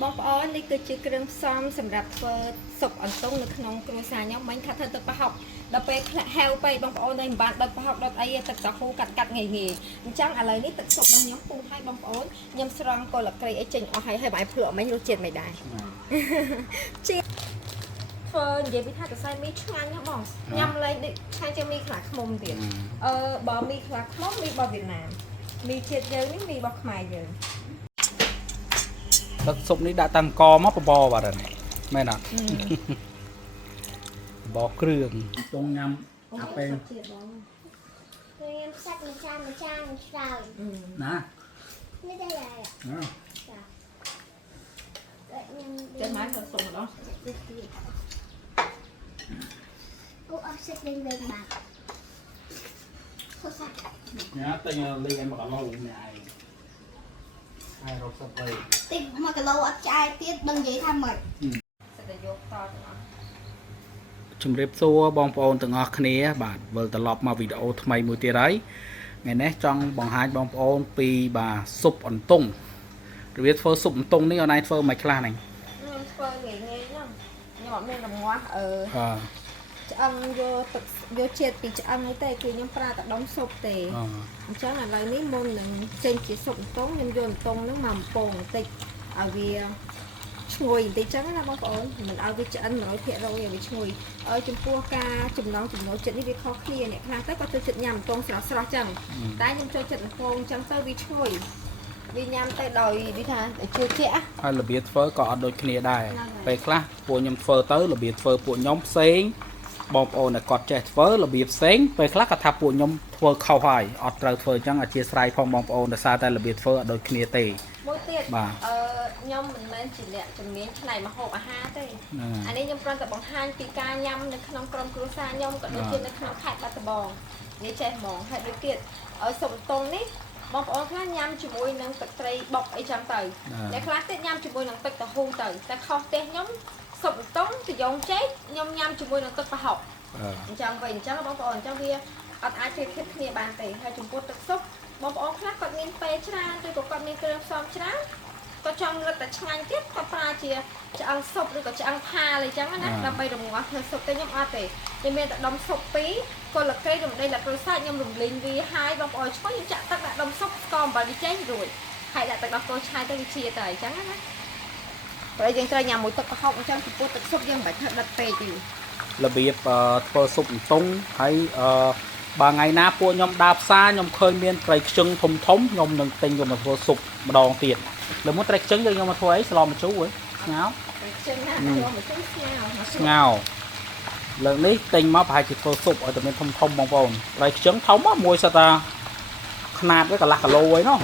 บองปอนนี่คือชื่อเครื่องซ้อมสำหรับศพอันต้งในขนมกรุษาเนี่ยมันคัดตึกประหอบเราไปแฮวไปบองปอนในบ้านเราประหอบเราไอ้ตึกตะคูกัดไงเงี้ยจังอะไรนี่ตึกศพบางnhómปูให้บองปอนยำสรองก็หลักไก่ไอ้เจงเอาให้ใบเผือกไม่รู้เจ็ดไม่ได้เจ็ดเฟิร์นเดี๋ยวพี่ท่าจะใส่มีช่างเนี่ยบองยำอะไรดิช่างจะมีขลักมุมเดียวบอมีขลักมุมมีบอเวียดนามมีเจ็ดเยอะนี่มีบอขมายเยอะទឹកស៊ុបនេះដាក់តាំងកមកបបរបាទនេះមែនអត់បបរគ្រឿងចង់ញ៉ាំអាពេលខ្ញុំសាច់មួយចានក្រោយណានេះតែឡើយចាំមកទៅសុំម្ដងគូអត់សាច់វិញបាក់គូសាច់ញ៉ាតែញ៉ាំលេងមកឡូវញ៉ាំហើយរកសាប់ទៅតិច1គីឡូអត់ចាយទៀតដឹងនិយាយថាម៉េចសិតតែយកតទាំងអស់ជំរាបសួរបងប្អូនទាំងអស់គ្នាបាទវិលត្រឡប់មកវីដេអូថ្មីមួយទៀតហើយថ្ងៃនេះចង់បង្ហាញបងប្អូនពីបាទស៊ុបអន្ទង់របៀបធ្វើស៊ុបអន្ទង់នេះអូនឯងធ្វើមិនខ្លះហ្នឹងខ្ញុំធ្វើងាយហ្នឹងខ្ញុំអត់មានរងាស់ឆ្អឹងយកទឹកយកជាតិពីឆ្អឹងនេះទេគឺខ្ញុំប្រើតែដុំស៊ុបទេអញ្ចឹងឥឡូវនេះមុននឹងចេញជាស៊ុបអន្ទង់ខ្ញុំយកអន្ទង់ហ្នឹងមកបំពងបន្តិចឲ្យវាឈ្ងុយបន្តិចចឹងណាបងប្អូនមិនឲ្យវាឆ្អិន 100% ឲ្យវាឈ្ងុយចំពោះការចំណងចំណូលចិត្តនេះវាខុសគ្នាអ្នកខ្លះទៅក៏ចូលចិត្តញ៉ាំអន្ទង់ស្រស់ៗចឹងតែខ្ញុំចូលចិត្តអន្ទង់ចឹងទៅវាឈ្ងុយវាញ៉ាំទៅដោយវាថាជឿជាក់ហើយរបៀបធ្វើក៏អត់ដូចគ្នាដែរពេលខ្លះពួកខ្ញុំធ្វើទៅរបៀបធ្វើពួកខ្ញុំផ្សេងបងប្អូនគាត់ចេះធ្វើរបៀបផ្សេងពេលខ្លះគាត់ថាពួកខ្ញុំធ្វើខុសហើយអត់ត្រូវធ្វើអញ្ចឹងអធិស្ឋានផងបងប្អូនដោយសារតែរបៀបធ្វើអត់ដូចគ្នាទេមួយទៀតខ្ញុំមិនមែនជាអ្នកជំនាញផ្នែកម្ហូបអាហារទេអានេះខ្ញុំគ្រាន់តែបង្ហាញពីការញ៉ាំនៅក្នុងក្រុមគ្រួសារខ្ញុំក៏ដូចជានៅក្នុងខេត្តបាត់ដំបងនិយាយចេះហ្មងហើយដូចទៀតស៊ុបអន្ទង់នេះបងប្អូនខ្លះញ៉ាំជាមួយនឹងទឹកត្រីបុកអីចឹងទៅអ្នកខ្លះទៀតញ៉ាំជាមួយនឹងទឹកតាហ៊ូទៅតែខុសទេខ្ញុំស៊ុបអន្ទង់ត្រយងចេកខ្ញុំញ៉ាំជាមួយនឹងទឹកប្រហុកអញ្ចឹងវិញអញ្ចឹងបងប្អូនអញ្ចឹងវាអត់អាចប្រៀបធៀបគ្នាបានទេហើយចំពោះទឹកស៊ុបបងប្អូនខ្លះគាត់មានពេលច្រើនឬក៏គាត់មានគ្រឿងផ្សំច្រើនគាត់ចង់រឹតតែឆ្ងាញ់ទៀតគាត់ប្រើជាឆ្អឹងស៊ុបឬក៏ឆ្អឹងផាលអីចឹងណាដើម្បីរងាស់ធ្វើស៊ុបទេខ្ញុំអត់ទេខ្ញុំមានតែដុំស៊ុប2ក៏លកេរំដេងដាក់គ្រឿងសាច់ខ្ញុំរំលីងវាហើយបងប្អូនឆ្កុយខ្ញុំចាក់ទឹកដាក់ដុំស៊ុបស្ករអំបិលវាចេញរួចហើយដាក់ទឹកដោះគោឆាយទៅវាជាទៅអញ្ចឹងណាព្រោះយើងត្រូវញ៉ាំមួយទឹកប្រហុកអញ្ចឹងចំពោះទឹកស៊ុបយើងមិនបាច់ធ្វើដិតពេកទេរបៀបធ្វើស៊ុបអន្ទង់ហើយបើថ្ងៃណាពួកខ្ញុំដើរផ្សារខ្ញុំឃើញមានត្រីខ្ជឹងធំខ្ញុំនឹងទិញយកមកធ្វើស៊ុបម្ដងទៀតលើមុនត្រីខ្ជឹងយើងយកមកធ្វើអីស្លម្ជូរហ៎ស្ងោត្រីខ្ជឹងណាស្លម្ជូរស្ងោលើកនេះទិញមកប្រហែលជាធ្វើស៊ុបឲ្យតែមានធំបងប្អូនត្រីខ្ជឹងធំមួយសិតថាຂະຫນាតវាកន្លះគីឡូឯណោះ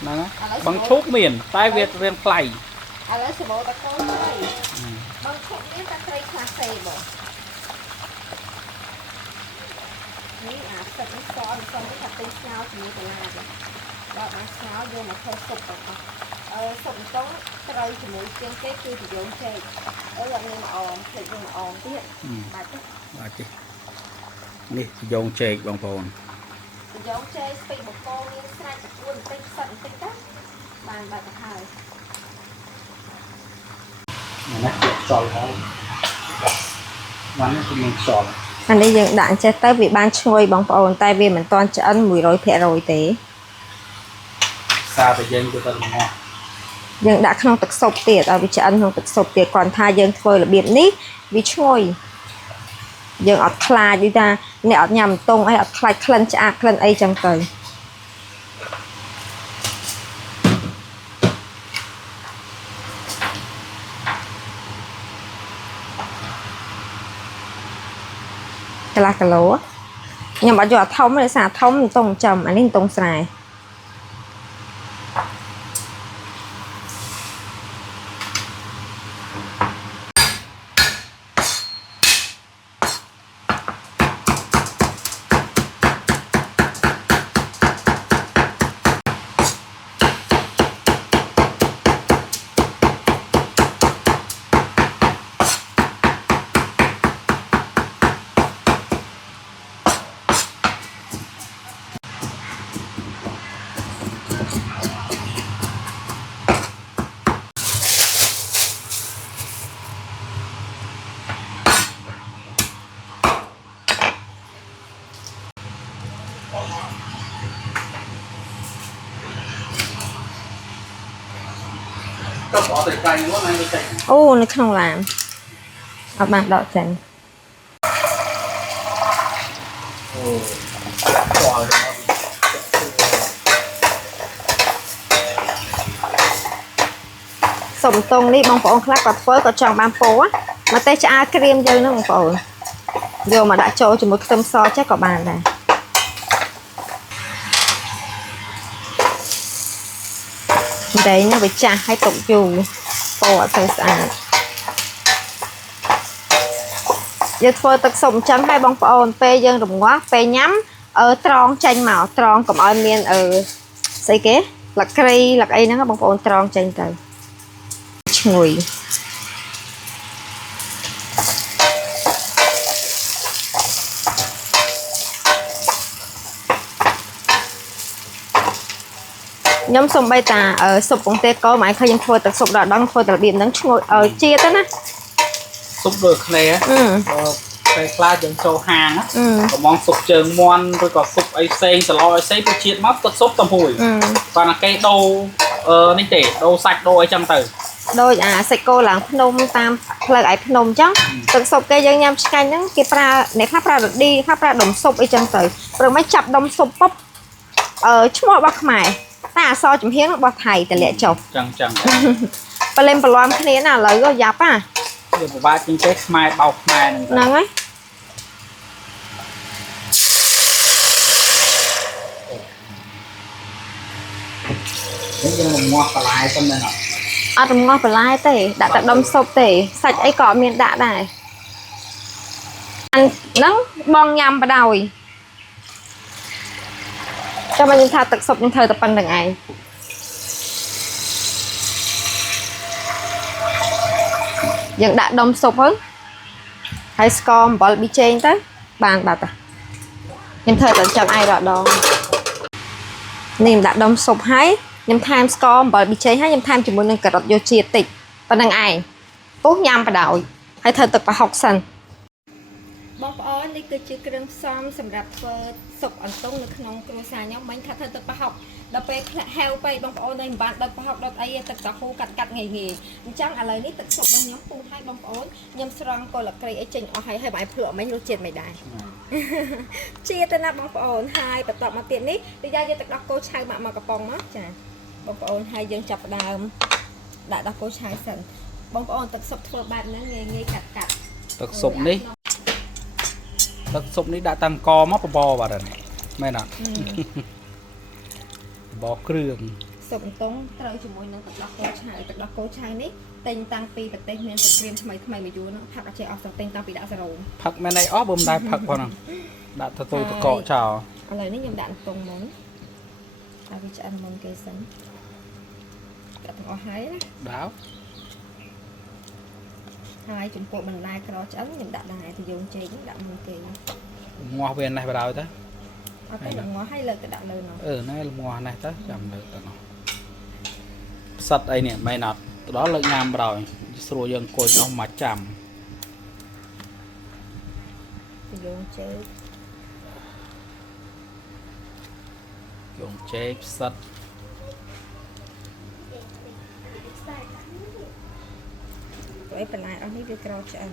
ហ្នឹងបងឈូកមានតែវារៀងថ្លៃឥឡូវសម្បូរតកូនត្រីបងឈូកមានតែត្រីខ្លះទេបងនេះអាទឹកនេះស្ករនេះថាទិញស្ងោជាមួយកន្លះទេដល់បានស្ងោយកមកធ្វើស៊ុបទៅស៊ុបអន្ទង់ត្រូវជាមួយជាងគេគឺត្រយងចេកអត់មានអមភ្លេចយើងអមទៀតបាច់ទេនេះត្រយងចេកបងប្អូនត្រយងចេកស្ពីបកោមានស្រេចពួនបន្តិចសិតបន្តិចទៅបានបាច់ទៅហើយណាខ្យល់ហើយបានគឺមានខ្យល់អានេះយើងដាក់ចេះទៅវាបានឈ្ងុយបងប្អូនតែវាមិនទាន់ឆ្អិន 100% ទេសារតែយើងទៅទៅមកយើងដាក់ក្នុងទឹកស៊ុបទៀតឲ្យវាឆ្អិនក្នុងទឹកស៊ុបទៀតគ្រាន់ថាយើងធ្វើរបៀបនេះវាឈ្ងុយយើងអត់ខ្លាចដូចថាអ្នកអត់ញ៉ាំអន្ទង់អីអត់ខ្លាចក្លិនឆ្អាបក្លិនអីចឹងទៅកន្លះគីឡូខ្ញុំអត់យកអាធំទេសារធំអន្ទង់ចំអានេះអន្ទង់ស្រែ Cấp bỏ tay cay luôn anh đi chạy. អូនៅក្នុងឡានអត់បានដកចេញ Ồ. Quả rồi. សុំតងនេះបងប្អូនខ្លះគាត់ធ្វើគាត់ចង់បានពោមកតែឆ្អើក្រៀមយើងហ្នឹងបងប្អូនយកមកដាក់ចូលជាមួយខ្ទឹមសចេះក៏បានដែរតែនេះវាចាស់ឲ្យទុកយូរពោអត់ទៅស្អាតយើងធ្វើទឹកស៊ុបអញ្ចឹងឲ្យបងប្អូនពេលយើងរងាស់ពេលញ៉ាំត្រង់ចេញមកត្រង់កុំឲ្យមានស្អីគេលក្ខីលក្ខអីហ្នឹងបងប្អូនត្រង់ចេញទៅឈ្ងុយខ្ញុំសំបីតាស៊ុបពងទាកោមិនឲ្យឃើញខ្ញុំធ្វើទឹកស៊ុបដល់ដល់ធ្វើតែរបៀបហ្នឹងឈ្ងុយជាតិទៅណា Xúc được này cái lá chân châu hàng á có món sụp trường moan rồi có sụp ấy sen sờ loi xấy cái chiết móc tất súp tầm hùi và là cái đô này để đô sạch đô ấy trong từ ដូចអាសាច់គោឡើងភ្នំតាមផ្លូវឯភ្នំអញ្ចឹងទឹកស៊ុបគេយើងញ៉ាំឆ្កាញ់ហ្នឹងគេប្រើអ្នកខ្លះប្រើរឌីខ្លះប្រើដុំស៊ុបអីចឹងទៅព្រោះមិនចាប់ដុំស៊ុបពុបឈ្មោះរបស់ខ្មែរតែអសចំហៀងរបស់ថៃតលាក់ចុះ chẳng ប្រឡែមប្រឡំគ្នាណាឥឡូវក៏យ៉ាប់ហ่ะ giờ của ba chính chết mai bao mai ហ្នឹងហើយ Thế nhưng mà ngọt cả lại xong rồi nè អត់រងាស់បន្លែទេដាក់តែដុំស៊ុបទេសាច់អីក៏អត់មានដាក់ដែរហ្នឹងបងញ៉ាំបដ ாய் ចាំមកខ្ញុំថាទឹកស៊ុបខ្ញុំធ្វើតែប៉ុណ្្នឹងឯងយើងដាក់ដុំស៊ុបហ្នឹងហើយស្ករអំបិលប៊ីចេងទៅបានបាត់ទៅខ្ញុំធ្វើតែចឹងឯងដល់ដងនេះដាក់ដុំស៊ុបហើយខ្ញុំថែមស្ករអំបិលប៊ីចេងហើយខ្ញុំថែមជាមួយនឹងការ៉ុតយកជាតិតិចប៉ុណ្្នឹងឯងពុះញ៉ាំបដ ாய் ហើយធ្វើទឹកប្រហុកសិនបងប្អូននេះគឺជាគ្រឿងផ្សំសម្រាប់ធ្វើស៊ុបអន្ទង់នៅក្នុងគ្រួសារខ្ញុំមិញថាធ្វើទឹកប្រហុកដល់ពេលហែវពេកបងប្អូនឯងមិនបានដុតប្រហុកដុតអីទឹកតហូកាត់ងាយអញ្ចឹងឥឡូវនេះទឹកស៊ុបរបស់ខ្ញុំពុះឲ្យបងប្អូនខ្ញុំស្រង់កូនលក្ខីអីចេញអស់ហើយបាយភ្លក់មិញរសជាតិមិនដែរជាតិទៅណាបងប្អូនហើយបន្តមកទៀតនេះដូចយើងទឹកដោះគោឆៅមកកំប៉ុងមកចាបងប្អូនហើយយើងចាប់ផ្ដើមដាក់ដោះគោឆៅសិនបងប្អូនទឹកស៊ុបធ្វើបែបហ្នឹងងាយកាត់ ទឹកស៊ុបនេះដាក់តាំងកមកបបបាត់ហើយមែនអត់បបគ្រឿង ស៊ុបអន្ទង់ត្រូវជាមួយនឹងទឹកដោះគោឆៅទឹកដោះគោឆៅនេះទិញតាំងពីប្រទេសមានសង្គ្រាមថ្មីមួយយូរហ្នឹងផឹកអត់ចេះអស់ទៅទិញតាំងពីដាក់សរោមផឹកមែនអីអស់បើមិនដែរផឹកផងហ្នឹងដាក់ទៅទូទឹកកកចោលឥឡូវនេះខ្ញុំដាក់អន្ទង់មុនឲ្យវាឆ្អិនមុនគេសិនដាក់ទាំងអស់ហើយណាដាវហើយចំពោះបន្លែក្រឆ្អិនខ្ញុំដាក់ដែរទៅយងចេកដាក់មុនគេងាស់វានេះបដ ாய் ទៅអត់ទៅងាស់ហើយលើកទៅដាក់លើនោះណែងាស់នេះទៅចាំលើកទៅនោះផ្សិតអីនេះមិនអត់ទៅដល់លើកញ៉ាំបដ ாய் ស្រួលយើងអង្គុយនោះមកចាំទៅយងចេកផ្សិតអីបន្លែអស់នេះវាក្រឆ្អិន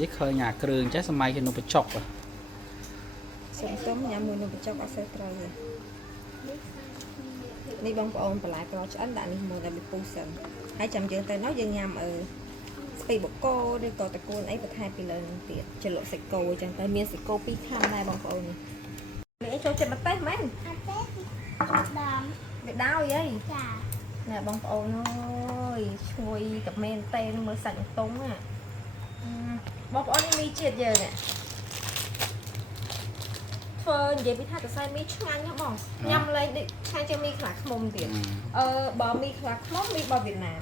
នេះឃើញអាគ្រឿងចេះសម័យគេនំបញ្ចុកសុំទុំញ៉ាំមួយនំបញ្ចុកអត់សូវត្រូវទេនេះបងប្អូនបន្លែក្រឆ្អិនដាក់នេះមួយដល់វាពុះសិនហើយចាំយើងទៅនោះយើងញ៉ាំស្ពៃបកគោឬក៏តកួនអីបន្ថែមពីលើនឹងទៀតជ្រលក់សាច់គោអញ្ចឹងទៅមានសាច់គោ2ខាំដែរបងប្អូននេះមានចូលចិត្តម្ទេសមែនអត់ទេដើមវាដៅអីចាណែបងប្អូនអើយឈ្ងុយតែមែនតេមើលសាច់អន្ទង់ណាបងប្អូននេះមីជាតិយើងធ្វើនិយាយពីថាសរសៃមីឆ្ងាញ់ណាបងញ៉ាំលេងដូចឆ្ងាញ់ជាងមីខ្លាឃ្មុំទៀតបើមីខ្លាឃ្មុំមីរបស់វៀតណាម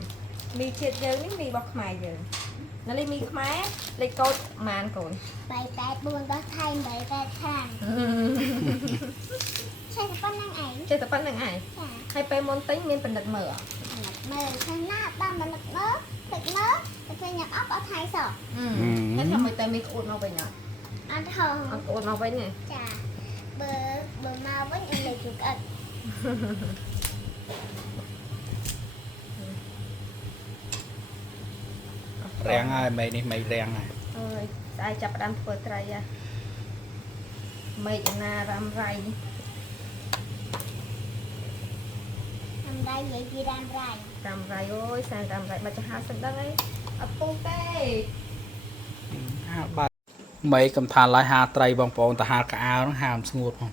មីជាតិយើងនេះមីរបស់ខ្មែរយើងនៅនេះមីខ្មែរលេខកូដម៉ានកូន3 8 4ដល់ថៃ8 8ខាងចេះតែប៉ុណ្្នឹងឯងហើយពេលមុនទិញមានបណ្ឌិតមើលខាងណាបានបណ្ឌិតមើលទឹកមើលតែពេលញ៉ាំអត់អត់ថៃសោះតែថាមិនតែមីក្អួតមកវិញអត់ហងអត់ក្អួតមកវិញទេចាបើមកវិញអីលេខក្អិត rèn ai mày này mày rèn này អើយស្អែកចាប់ផ្ដើមធ្វើត្រីហ่ะមេឃណារ៉ាំរៃ Làm đây vậy chị đang rải. រ៉ាំរៃអូយសារ៉ាំរៃបាច់ចាស់សិនដឹងអីអត់ពុះទេ បាទmấy cầm thàn lại hà tây bằng bồn ta hà cả áo nó hàm ngột không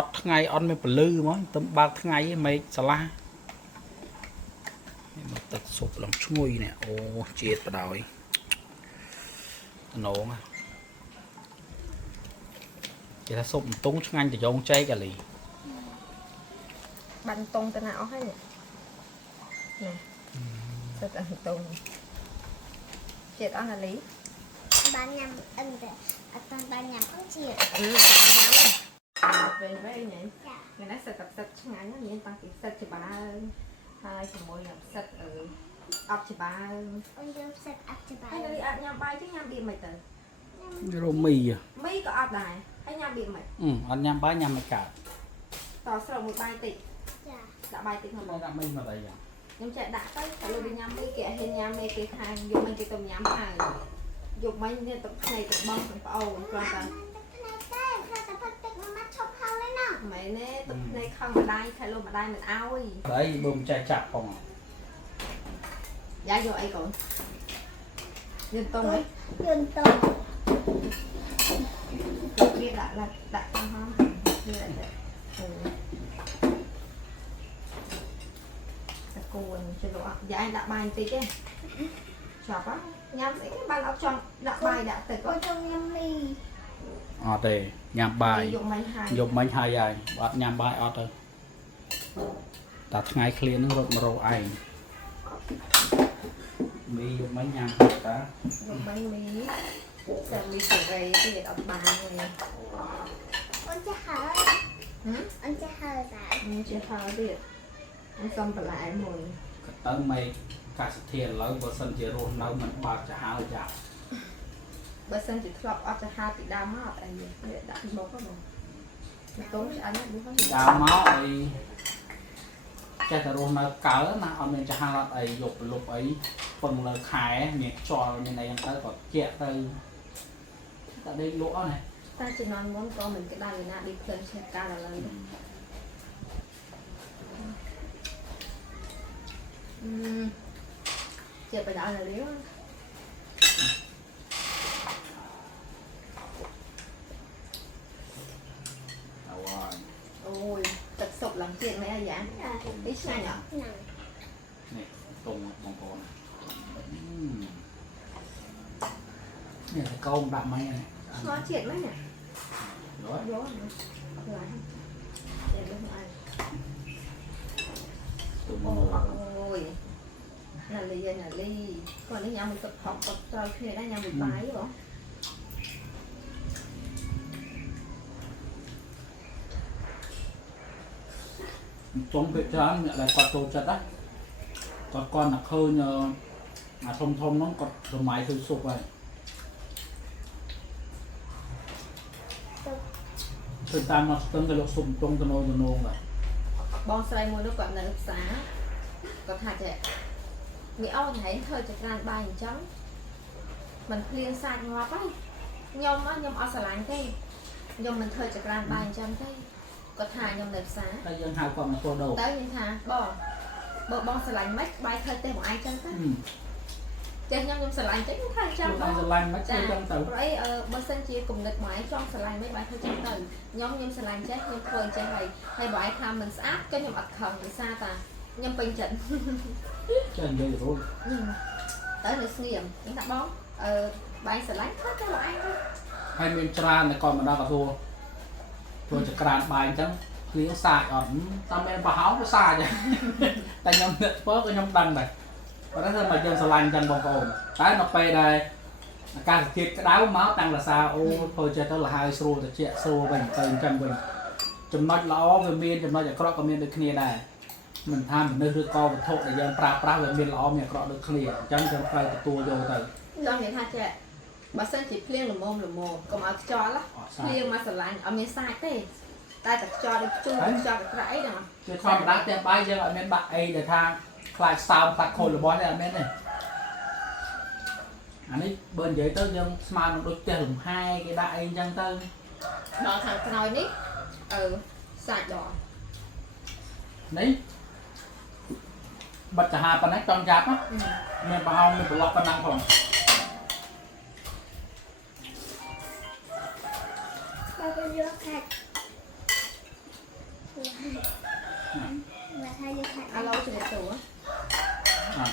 ọt ngày ọt mấy lư món tấm bạc ngày mấy xà la mà tật sụp làm chui nè ô chết vào đầu ấy nổ mà chỉ là sụp tung ngay thì giống cháy cả lì បាញ់តុងទៅណាអស់ហើយនេះសិតតែតុងចិត្តអស់ណាលី Bán nhầm ân rồi. À toàn bán nhầm không chịu. វិញវិញនេះ Dạ. ថ្ងៃនេះសិតតែសិតឆ្ងាញ់ណាមានតាំងពីសិតច្បាស់ហើយជាមួយនឹងសិតអត់ច្បាស់ Ôi đưa sạch áp cho ហើយ bà. លីអត់ញ៉ាំបាយទេញ៉ាំបៀមិនទៅ rô mì à មីក៏អត់ដែរហើយញ៉ាំបៀមិន ăn nhâm bá nhâm mày cả តស្រូវមួយបាយតិច Dạ. ដាក់បាយតិចក្នុងបង đã mì mà đây à ខ្ញុំចេះដាក់ទៅតែលោកញ៉ាំមីគេអត់ហ៊ានញ៉ាំមេគេខាងយកមិនគេទៅញ៉ាំហើយយកមិននេះទៅផ្នែកទៅបងទៅប្អូនគ្រាន់តែ Này đây, ra tập tích mà mắt chọc hao lên nào. មែនទេទៅផ្នែកខាងម្ដាយខែលោកម្ដាយមិនអោយ đấy bơm chai chặt không យ៉ាយកអីកូនយើងតុងអី Đường tông. វាដាក់ខាងហោះវាដាក់តែគួនជិះលោកយ៉ាយដាក់បាយបន្តិចទេចាប់ហ៎ញ៉ាំស្អីបានអត់ចង់ដាក់បាយដាក់ទឹក Ôi trông nhầm mì. đây nhâm bài យកមិនហើយ យកមិញហើយហើយអត់ញ៉ាំបាយអត់ទៅតែថ្ងៃឃ្លាននឹងរត់មករកឯងមីយកមិញញ៉ាំតា យកមិនមីតែមីសេរីទៀតអត់បានទេ Ôi cha hở. Ôi cha hở dạ. មានជាហើយទៀតខ្ញុំសុំបន្លែមួយ ក៏ទៅមីកាសធានឥឡូវបើសិនជារស់នៅមិនបើកចាហើយចា បើសិនជាធ្លាប់អត់ទៅហៅពីដើមមកអត់អីទេដាក់ពីមុខហ្នឹងបងតុងឆ្អិនហ្នឹងហ្នឹង ដើមមកអីចេះតែរស់នៅកើណាអត់មានចាហត់អីយកប្រលប់អីពឹងលើខែមានខ្យល់មានអីហ្នឹងទៅក៏ជាក់ទៅតែដេកលក់ហ្នឹង តែជំនាន់មុនក៏មិនក្តៅណាដូចភ្លើងឆេះកាលឥឡូវនេះជាបដាល់ទៅរៀង ôi thật sụp làm chuyện mấy ai vậy ít sao nhở Nào. នេះតុងបងប្អូននេះតែកូនដាក់មិញហ្នឹង nó chuyện mấy nhỉ rồi vô lại để đúng ai ទុំមក ôi là ly còn nó nhầm mình tập học tập rồi khi đó nhầm mình bái rồi ចុងពេកច្រើនអ្នកដែលគាត់ចូលចិត្តណាគាត់គាត់តែឃើញអាធំធំហ្នឹងគាត់រំាយធ្វើស៊ុបហើយទៅតាមមកស្ទឹងទៅលក់ស៊ុបចុងទៅនោទៅនោហើយ bon xoay mua nước quặn là nước xá có thà trẻ nghĩ ôi thấy thời trẻ gan bài trắng mình liên sạch ngọt ấy nhom á nhom ở xà lạnh thế nhom mình thời trẻ gan bài trắng thế có thà nhom đẹp xá តែយើងហៅគាត់មកធ្វើដូរ tới như thà bò bò bon xà lạnh mấy bài thời tê một ai chân thế chơi nhom xà lạnh chắc thay ចាំ trắng តែស្រឡាញ់មិនធ្វើចឹងទៅ rồi bữa sinh chia cùng nghịch máy trong xà lạnh mấy bài thời chân từ nhom xà lạnh chết nhom phơi chơi hay bài tham mình sát cái nhom ắt khẩn từ xa ta nhom bình chỉnh ចេះនិយាយរួច tới nơi nghiệm chúng ta bón bài xà lạnh hết cái loại thôi ហើយមានច្រើនតែគាត់មិនដល់ក៏ធ្វើធ្វើចក្រានបាយអញ្ចឹងគ្លៀងសាចអត់តាមមានប្រហោងវាសាចតែខ្ញុំនឹកធ្វើក៏ខ្ញុំដឹងដែរប៉ុន្តែធ្វើមកយើងស្រឡាញ់អញ្ចឹងបងប្អូនតែនៅពេលដែលអាកាសធាតុក្តៅមកតាំងរសាអូធ្វើចេះទៅលហើយស្រួលត្រជាក់ស្រួលវិញទៅអញ្ចឹងវិញចំណុចល្អវាមានចំណុចអាក្រក់ក៏មានដូចគ្នាដែរមិនថាមនុស្សឬក៏វត្ថុដែលយើងប្រើប្រាស់វាមានល្អមានអាក្រក់ដូចគ្នាអញ្ចឹងយើងត្រូវទទួលយកទៅ do người ta trẻ bà sinh chỉ phiên là mồm còn ở cho lá phiên mà xà lạnh ở miền sai thế ta tập cho được chu cho cái rẫy nè ជាធម្មតាផ្ទះបាយយើងអត់មានបាក់អីដែលថាខ្លាចសើមខ្លាចខូចរបស់ទេអត់មានទេ anh ấy bên vậy tới dân smart nó đôi chơi lùm hai cái đại chân tư đỏ thằng nói đi sạch đỏ đấy bật cả hai phần ấy trong chạp á nên bà hông mình phải lọc phần năng phòng Ba con vô khát. Và hai vô khát. alo cho đẹp sủa à.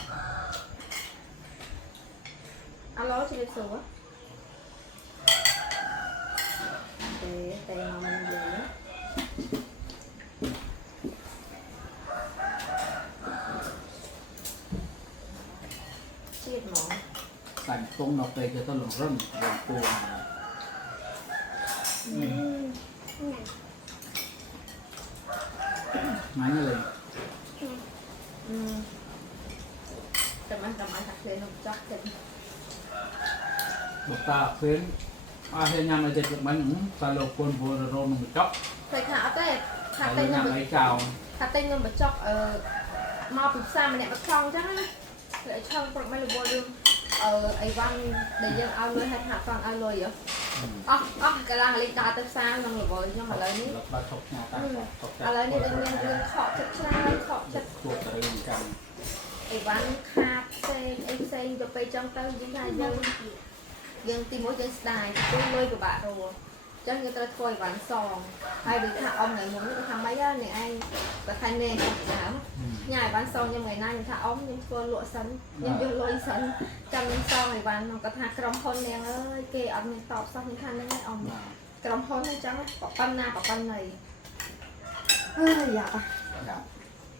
alo cho đẹp sủa để tay mà mình về nữa chết mỏ sành tung nọc về cho tôi lồng rừng lồng cua máy như lên tầm ăn thật lên không chắc thì bột ta phiến hay nhằm là dịch được bánh ta lột quân vô rồi rồi mình chóc thầy khả tê khả hay tê nhằm ấy chào khả tê ngâm bật chọc mau bị xa mà nè bật trong chắc lại trong còn mấy là vô đường ấy văn để dân ao lôi hay hạ toàn ao lôi vậy cái là lịch đại tới xa nông là vô nhưng mà lấy ní ba chọc nhau ta ao lấy ní đừng khọ chất xa khọ chất chuột tới mình cầm ấy văn khát xây cho bay trong tay chúng ta dân tìm mối chân đài tôi lôi của bạn rồi chắc như tôi thôi bán sòng hay bị thả ông này muốn thằng mấy này anh và khai nè nhà bán sòng nhưng ngày nay thả ông nhưng tôi lụa sắn nhưng vô lôi sắn trong sòng này bán nó có thả crom hôn nè ơi kê ông này tọt xong những khăn này ông crom hôn này chắc bỏ pan na bỏ pan này dạ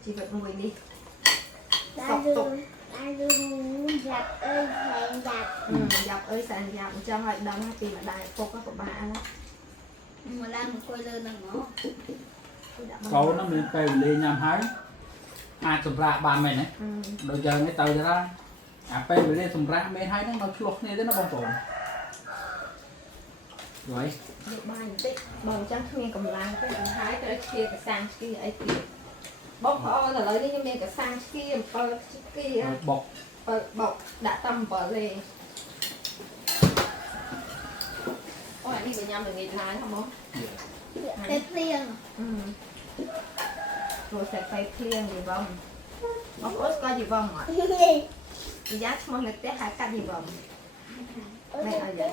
chỉ vật mùi đi sọc tục Dập ơi sàn dập. Dập ơi sàn dập cho họ đâm thì mà đại phục của bà đó Mà làm một coi lên là ngó. câu nó mình tay lên nhằm hái ai sầm rạ bàn mày này bây giờ cái tàu ra à pe về lên sầm rạ mấy hai nó chuột này nó bong bóng rồi được bài tích bằng trắng nghe cầm lăng cái hái cái kia cái sang kia ấy kia bóc là lấy đi nhưng cái sang kia kia bọc bọc đã tầm bờ lên ôi anh đi với nhau mình nghịch lái không Cái phiên. rồi sẽ phải phiên gì vòng bóc ớt coi gì vòng ạ thì giá mà người té hai cắt gì vòng mẹ ở vậy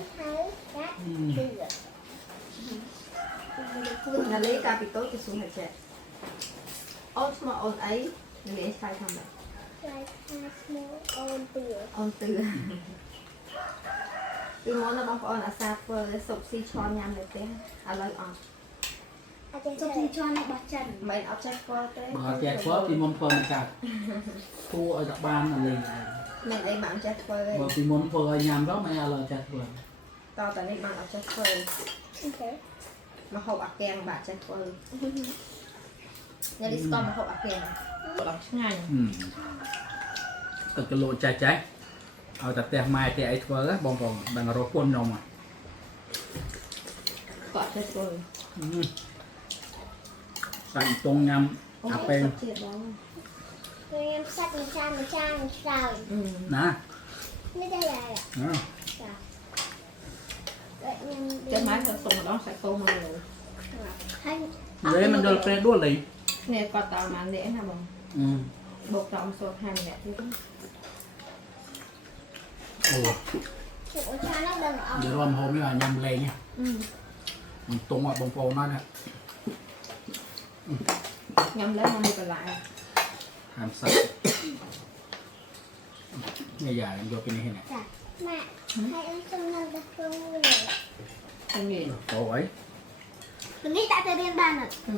là lấy cà bị tối cho xuống này sẽ ớt mà ớt ấy để sai thằng này ôn từ từ món nó bông ôn là sa phơ sụp xi cho nhằm để té à lời on Sụp xi cho nó bật chân mày áo trái phơ té mà chè phớt thì môn phơi cả thua ở dọc ban là liền mày đây bạn trái phơ mà thì môn phơi nhằm đó mày là chè phơi to tại đây bạn áo trái phơ mà hộp ạc kèn bạn trái phơ nhà đi con mà hộp ạc kèn lọc ngay từ cái lỗ trái trái ở tập tè mai tè ấy phơi á bong bóng bằng rô quân rồi mà cọ trái phơ sành tung nhằm à pen Rồi em sạch một trang rồi nè Nó đây là cái máy thật sùng đó sạch tôm mà rồi lấy mình đưa pe đua lì nè còn tao mà nè hả bông bột trọng sột hành nè thứ Ủa cho nó đừng ổng giờ hôm hôm là nhằm lè nha mình tung ở bông phô nó nè ngâm lấy ngâm còn lại làm sạch bây giờ em vô cái này nè Mẹ, hai em không ngờ được không rồi không gì ồ ấy Đừng nghĩ tại riêng bàn rồi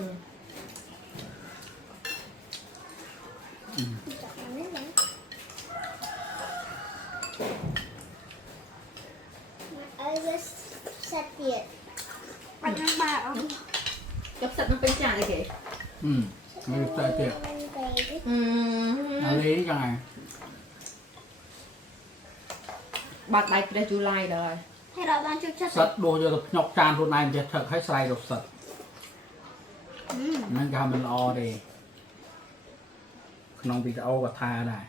ơi sạch tiệt Anh ăn bà ông chốc sạch nó bên trà này kìa người ta kìa lấy cho này bật đây để chú like rồi Hay đó bạn chút chất sạch đồ cho được nhọc tràn luôn này để thật hay xài được sạch nên cả mình o đi không bị ô và tha này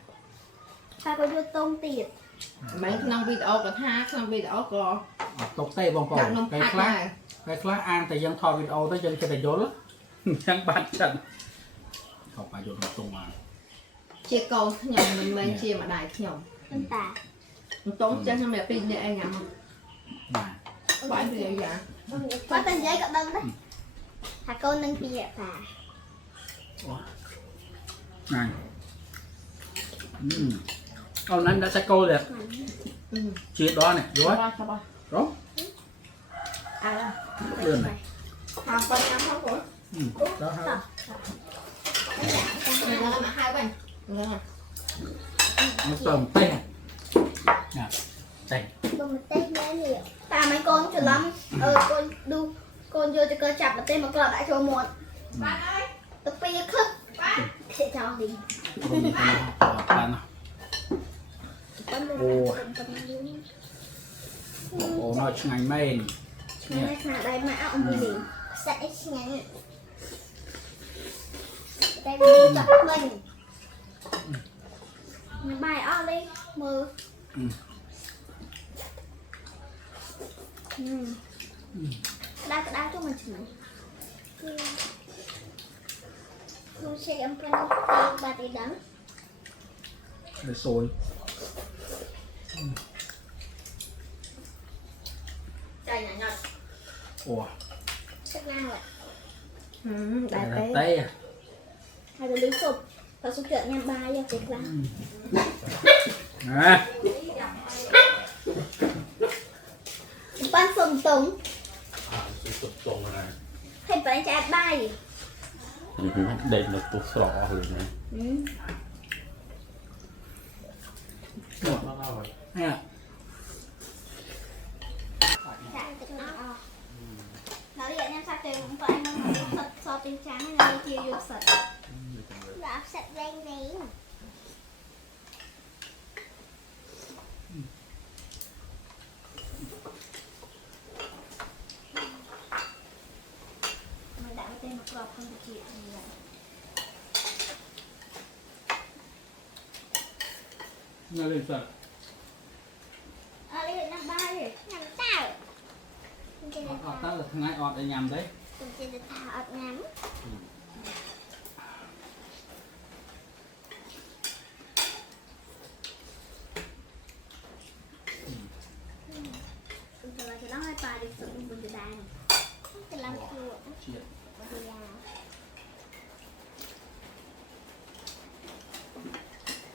Ta có vô tôm tiệt mấy năm video có hát năm video có ตกเต้บองปอ đặt nông ไป phát คลา này ไปคลาอ่านแต่ยังทอวิดีโอแต่ยังจะได้ยนละ ยังบาดจันเข้าไปโยนตรงมา chia cầu nhầm mình chia mà đại nhầm Con tà. tốn chân cho mẹ pin để anh nhầm น่ะ phải bây giờ dạ Có tên giấy cậu đơn đấy. Thà con nâng bia tà. นั่นเอานั้นđã sai câu rồi ừ. chia đó này rồi sao ba đó à đâu lươn này hàng con nhắm không của đó ha này là mà hai bên rồi nó tầm tay này nè tay Con một tay nhé liệu. Ta mấy con chưa lắm. Con đu. Con vô cho cơ chạp một tay mà con đã cho một. Tập bia khức. Sẽ cho đi. con này con nào Con đừng Ồ. làm con đừng. ồ nó ngày mai Ngày nay đây mà ông đi đi. Sẽ ngắn. Đây mình tập mình. Bài on đi. Mơ. Đau cho mình chửi. Không sẽ em con ba tí đắng. để sôi chạy nhỏ nhỏ ồ Chắc nào vậy? đại là tế tay à Hai đứa lính sụp. Tao xúc trợ nha ba giờ chết lắm. nè Ban sùng tống. ตรงอะไร Thầy phải trả ba gì? เด็ดตัวสลอเลยนะ หมดเนี่ย Dạ, thật nó. Nói vậy nha, sao trời cũng phải nó thật so tiếng trắng hay là chiều vô sạch. Dạ, sạch đen đen. Mình đã có tên một lọc không được chịu gì vậy. nó lên sợ Đi năm ba rồi. Năm tao. Trên đây ออกตั้งแต่ทางไงออกได้ยำได้ trên đây thả ọt ngắm. Bây giờ nó hai bài đi xuống bên dưới đài này. Cái làm chua. เฉียด Bây giờ.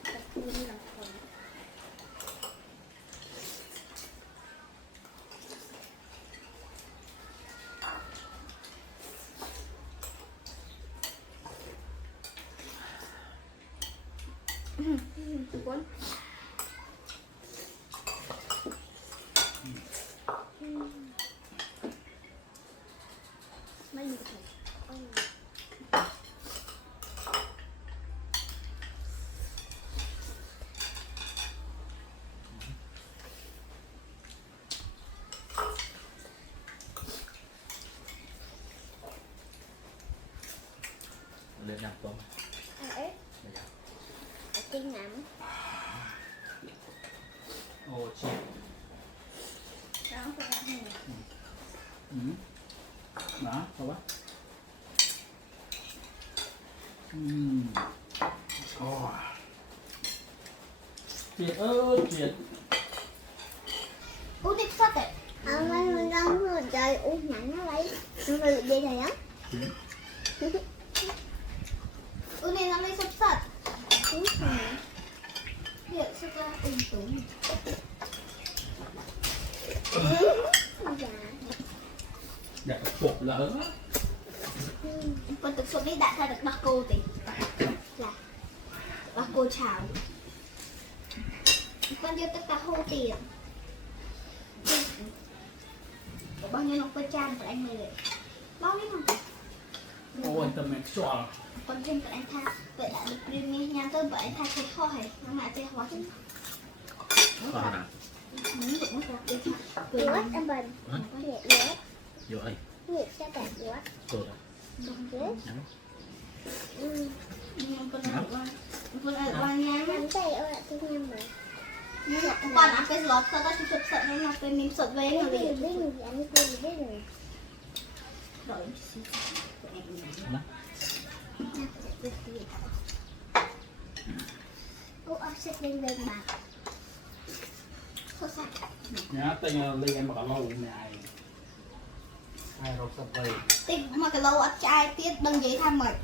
Tập chua đi làm phần. Cuốn. Mấy người thầy. lên nhạc tôm Ấy. Kinh lắm. โอ้เฉียด Đó, tôi đã này. นะเอาวะโอ้เฉียดเฉียด Út đi phát đấy. Mình đang ngồi chơi út nhắn nó lấy. Nó lấy đi này á. Út này nó lấy sắp sạch. Út này. Liệu sao ra tùm. Dạ. อยากปลุกเหรอ Con thực sự biết đã thay được bác cô thì là bác cô chào. Con vô tất cả hô tiền. Bao nhiêu nó có trang của anh này. Bao nhiêu không? โอ้ยแต่แม่จ่อ Con thêm của anh tha. Vậy đã được riêng nghe nhà tôi bởi anh tha cái kho hay. Nó lại chơi hóa chân. ตอนนั้น Muốn được mất là chơi thật. Lúa em bình. Nhiệt lúa. เยอะไอ้ Nhiệt sao bạn lúa. ตัวละ Đồng lúa. nhưng con ở qua nha Nắm tay ơi là tôi nhầm rồi. còn ăn cái lót sao ta chụp sợ nó là cái mình sợ về nó đi rồi ô áp xếp lên lên bạc không sao nhá tay lên em bảo lâu này ai rồi sắp về tích mà cái lâu ăn chai tiết đừng giấy tham mày